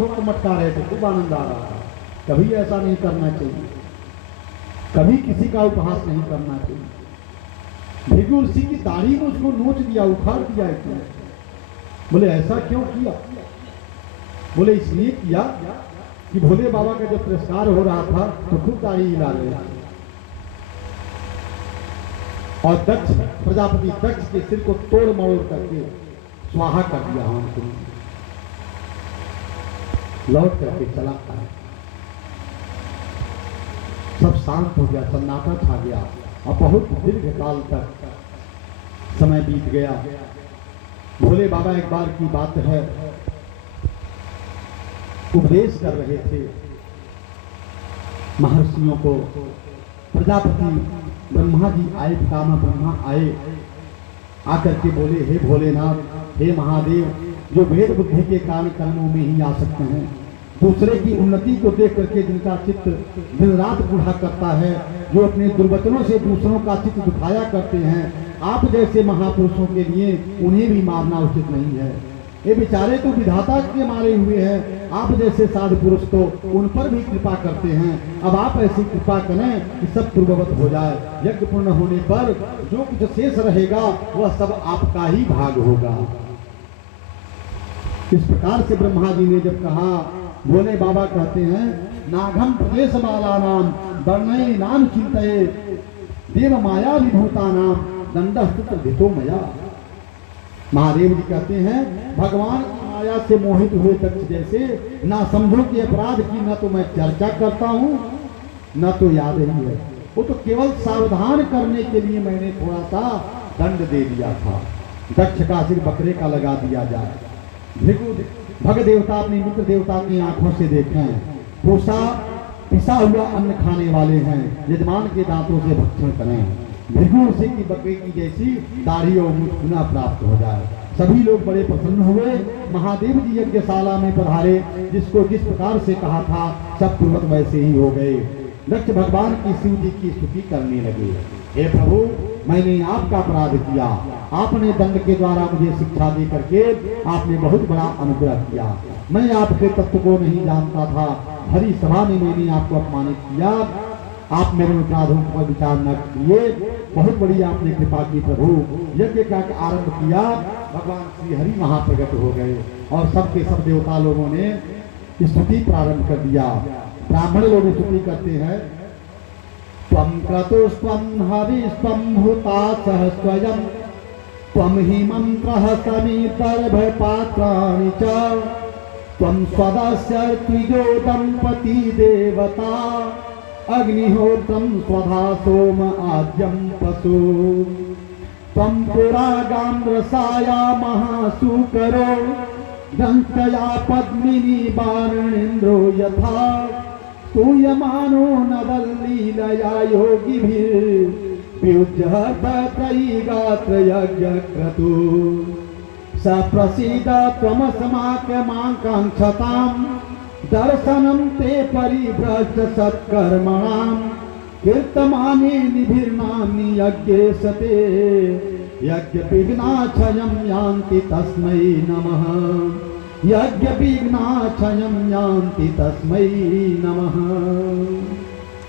आंखों को मटका रहे थे, खूब आनंद आ रहा था। कभी ऐसा नहीं करना चाहिए, कभी किसी का उपहास नहीं करना चाहिए। भृगु ऋषि की दाढ़ी में उसको नोच दिया, उखाड़ दिया इसने। बोले ऐसा क्यों किया? बोले इसलिए किया कि भोले बाबा का जब तिरस्कार हो रहा था तो खूब दाढ़ी हिला रहे थे, और दक्ष प्रजापति दक्ष के सिर को तोड़ मरोड़ करके स्वाहा कर दिया। हमको लौट करके चला आया, सब शांत हो गया, सन्नाटा छा गया, और बहुत दीर्घ काल तक समय बीत गया। भोले बाबा एक बार की बात है, उपदेश कर रहे थे महर्षियों को। प्रजापति ब्रह्मा जी आए, पितामह ब्रह्मा आए, आकर के बोले हे भोलेनाथ, हे महादेव, जो वेद बुद्धि के कारण कर्मों में ही आ सकते हैं, दूसरे की उन्नति को देख करके जिनका चित्त दिन रात बूढ़ा करता है, जो अपने दुर्वचनों से दूसरों का चित्त दुखाया करते हैं, आप जैसे महापुरुषों के लिए उन्हें भी मारना उचित नहीं है। ये बेचारे तो विधाता के मारे हुए हैं, आप जैसे साधु पुरुष तो उन पर भी कृपा करते हैं। अब आप ऐसी कृपा करें कि सब पूर्ववत हो जाए। यज्ञ पूर्ण होने पर जो कुछ शेष रहेगा वह सब आपका ही भाग होगा। इस प्रकार से ब्रह्मा जी ने जब कहा, भोले बाबा कहते हैं नाघम प्रदेश माला नाम वर्णय नाम चिंतये देव माया विभूता नाम दंडस्तुत धितो मया। महादेव जी कहते हैं भगवान माया से मोहित हुए दक्ष जैसे ना समझो कि अपराध की न तो मैं चर्चा करता हूँ न तो याद ही है, वो तो केवल सावधान करने के लिए मैंने थोड़ा सा दंड दे दिया था। दक्ष का सिर बकरे का लगा दिया जाए। भृगु भग देवता अपने मित्र देवता की आंखों से देखें, पोसा पिसा हुआ अन्न खाने वाले हैं, यजमान के दांतों से भक्षण करें। भृगु ऋषि की बकरी की जैसी दाढ़ी और मुझ पुनः प्राप्त हो जाए। सभी लोग बड़े प्रसन्न हुए। महादेव जी यज्ञशाला में पधारे, जिसको जिस प्रकार से कहा था सब पूर्वक वैसे ही हो गए। दक्ष भगवान की शिव जी की स्तुति करने लगे, हे प्रभु, मैंने आपका अपराध किया, आपने दंड के द्वारा मुझे शिक्षा दे करके आपने बहुत बड़ा अनुग्रह किया। मैं आपके तत्व को नहीं जानता था, भरी सभा में मैंने आपको अपमानित किया, आप मेरे अपराधों पर विचार न किए, बहुत बड़ी आपने कृपा की प्रभु। यज्ञ का आरंभ किया, भगवान श्री हरि वहां प्रकट हो गए और सबके सब देवता लोगों ने स्तुति प्रारंभ कर दिया। ब्राह्मण लोग स्तुति करते हैं, त्वं क्रतुस्त्वं हविस्त्वं हुतासः स्वयं त्वं हि मंत्रः समीतर्भपात्राणि च त्वं स्वदस्य त्रिजो दंपती देवता अग्निहोत्रं स्वधा सोम आद्यं पशु त्वं पुरागाम्रसाया महासुकरो दंतया पद्मिनी वारुणेन्द्रो यथा स्तूयमानो नवल्लीलया योगिभिर्व्युज्जहत त्रयीगात्रयज्ञक्रतु स प्रसीद त्वमस्माकमाकाङ्क्षतां दर्शनं ते परिभ्रष्ट सत्कर्मणां कीर्तमाने निभिर्नाम्नि यज्ञे सते यज्ञविघ्नाक्षयं यान्ति तस्मै नमः यज्ञविघ्नाक्षयं यान्ति तस्मै नमः।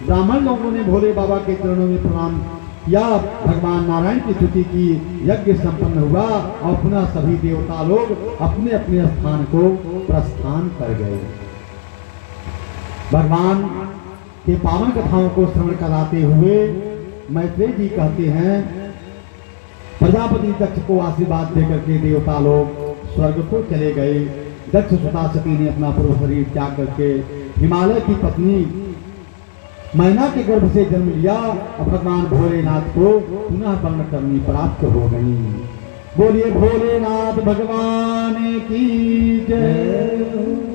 ब्राह्मण लोगों ने भोले बाबा के चरणों में प्रणाम किया, भगवान नारायण की स्तुति की, यज्ञ संपन्न हुआ और पुनः सभी देवता लोग अपने अपने स्थान को प्रस्थान कर गए। भगवान के पावन कथाओं को श्रवण कराते हुए मैत्रेय जी कहते हैं, प्रजापति दक्ष को आशीर्वाद देकर के देवता लोग स्वर्ग को चले गए। दक्ष सुता सती ने अपना पूर्व शरीर त्याग करके हिमालय की पत्नी मैना के गर्भ से जन्म लिया और भगवान भोलेनाथ को पुनः वर्ण करनी प्राप्त हो गई। बोलिए भोलेनाथ भगवान की जय।